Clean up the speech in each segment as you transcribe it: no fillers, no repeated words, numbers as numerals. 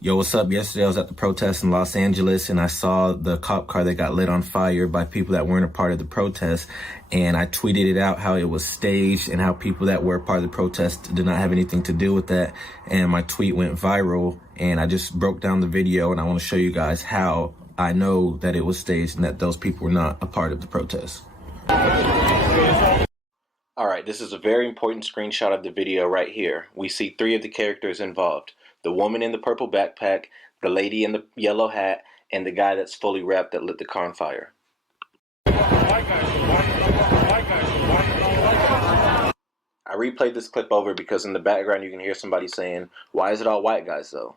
Yo, what's up? Yesterday I was at the protest in Los Angeles and I saw the cop car that got lit on fire by people that weren't a part of the protest. And I tweeted it out how it was staged and how people that were part of the protest did not have anything to do with that. And my tweet went viral and I just broke down the video and I want to show you guys how I know that it was staged and that those people were not a part of the protest. All right, this is a very important screenshot of the video right here. We see three of the characters involved. The woman in the purple backpack, the lady in the yellow hat, and the guy that's fully wrapped that lit the car on fire. I replayed this clip over because in the background you can hear somebody saying, "Why is it all white guys though?"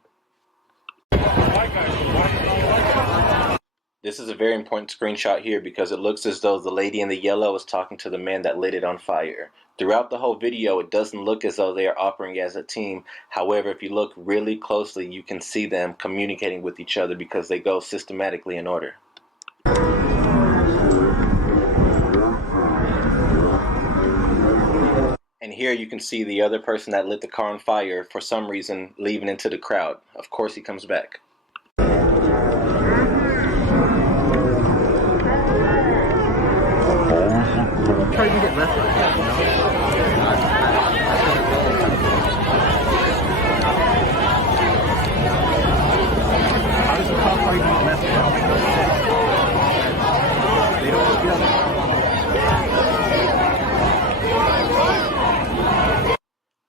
This is a very important screenshot here because it looks as though the lady in the yellow is talking to the man that lit it on fire. Throughout the whole video, it doesn't look as though they are operating as a team. However, if you look really closely, you can see them communicating with each other because they go systematically in order. And here you can see the other person that lit the car on fire, for some reason, leaving into the crowd. Of course he comes back. Try to get left right here, How does the cop car get left right? They don't look good.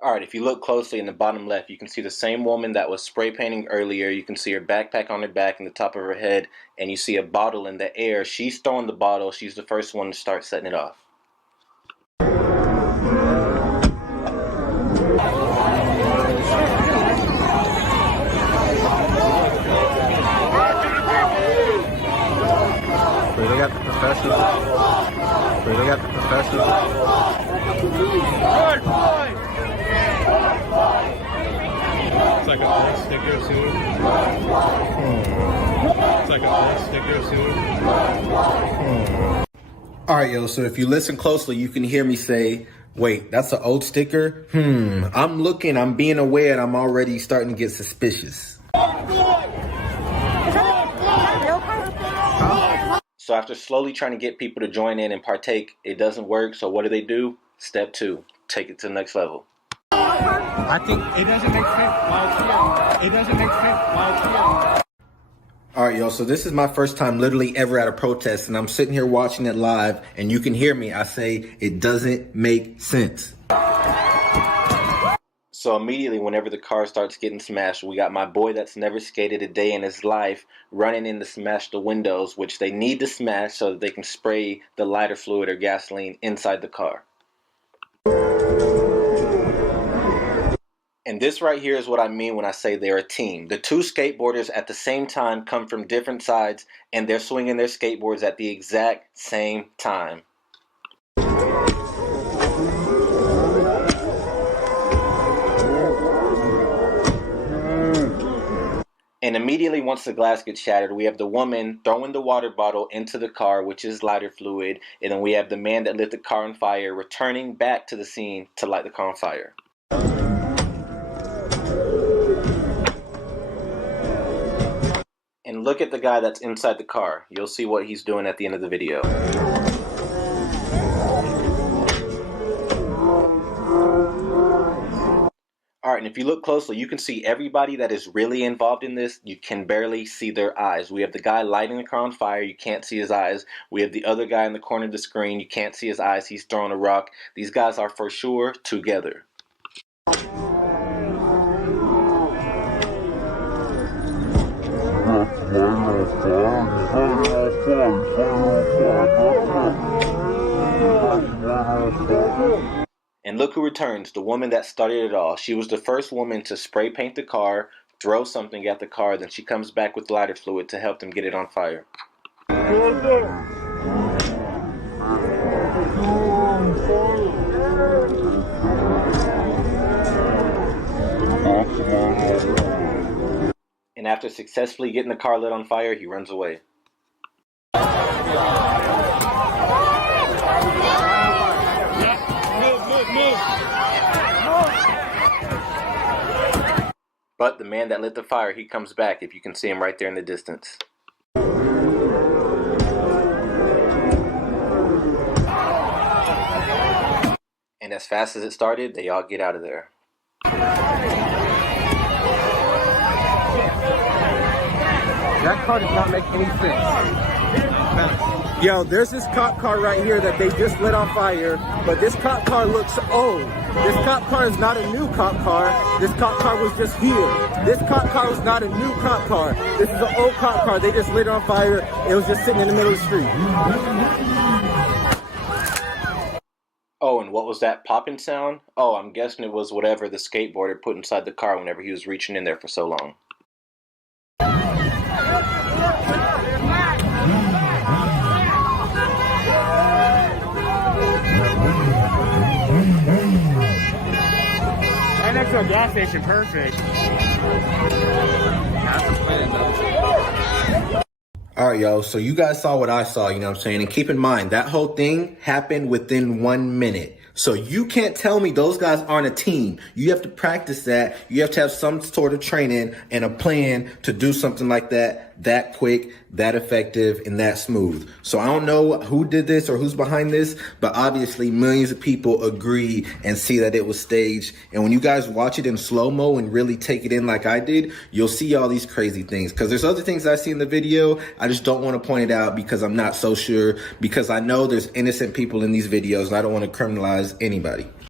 Alright, if you look closely in the bottom left, you can see the same woman that was spray painting earlier. You can see her backpack on her back and the top of her head, and you see a bottle in the air. She's throwing the bottle. She's the first one to start setting it off. They got the professor. They got the professor. It's like a old sticker soon. It's like a old sticker soon. Alright, yo, so if you listen closely, you can hear me say, wait, that's an old sticker? I'm looking, I'm being aware, and I'm already starting to get suspicious. So after slowly trying to get people to join in and partake, it doesn't work. So what do? Step 2, take it to the next level. I think It doesn't make sense while it's here. It doesn't make sense while it's here. Alright, yo, so this is my first time literally ever at a protest, and I'm sitting here watching it live, and you can hear me. I say, it doesn't make sense. So immediately, whenever the car starts getting smashed, we got my boy that's never skated a day in his life running in to smash the windows, which they need to smash so that they can spray the lighter fluid or gasoline inside the car. And this right here is what I mean when I say they're a team. The two skateboarders at the same time come from different sides, and they're swinging their skateboards at the exact same time. And immediately once the glass gets shattered, we have the woman throwing the water bottle into the car, which is lighter fluid, and then we have the man that lit the car on fire returning back to the scene to light the car on fire. And look at the guy that's inside the car. You'll see what he's doing at the end of the video. Alright, and if you look closely, you can see everybody that is really involved in this. You can barely see their eyes. We have the guy lighting the car on fire. You can't see his eyes. We have the other guy in the corner of the screen. You can't see his eyes. He's throwing a rock. These guys are for sure together. And look who returns, the woman that started it all. She was the first woman to spray paint the car, throw something at the car, then she comes back with lighter fluid to help them get it on fire. And after successfully getting the car lit on fire, he runs away. But the man that lit the fire, he comes back, if you can see him right there in the distance. And as fast as it started, they all get out of there. That car does not make any sense. Yo, there's this cop car right here that they just lit on fire, but this cop car looks old. This cop car is not a new cop car. This cop car was just here. This cop car was not a new cop car. This is an old cop car. They just lit it on fire. It was just sitting in the middle of the street. Oh, and what was that popping sound? Oh, I'm guessing it was whatever the skateboarder put inside the car whenever he was reaching in there for so long. Right next to a gas station, perfect. That's the plan, though. All right, yo, so you guys saw what I saw, you know what I'm saying? And keep in mind, that whole thing happened within 1 minute. So you can't tell me those guys aren't a team. You have to practice that. You have to have some sort of training and a plan to do something like that quick, that effective, and that smooth. So I don't know who did this or who's behind this, but obviously millions of people agree and see that it was staged. And when you guys watch it in slow-mo and really take it in like I did, you'll see all these crazy things. Because there's other things I see in the video, I just don't want to point it out because I'm not so sure, because I know there's innocent people in these videos and I don't want to criminalize anybody.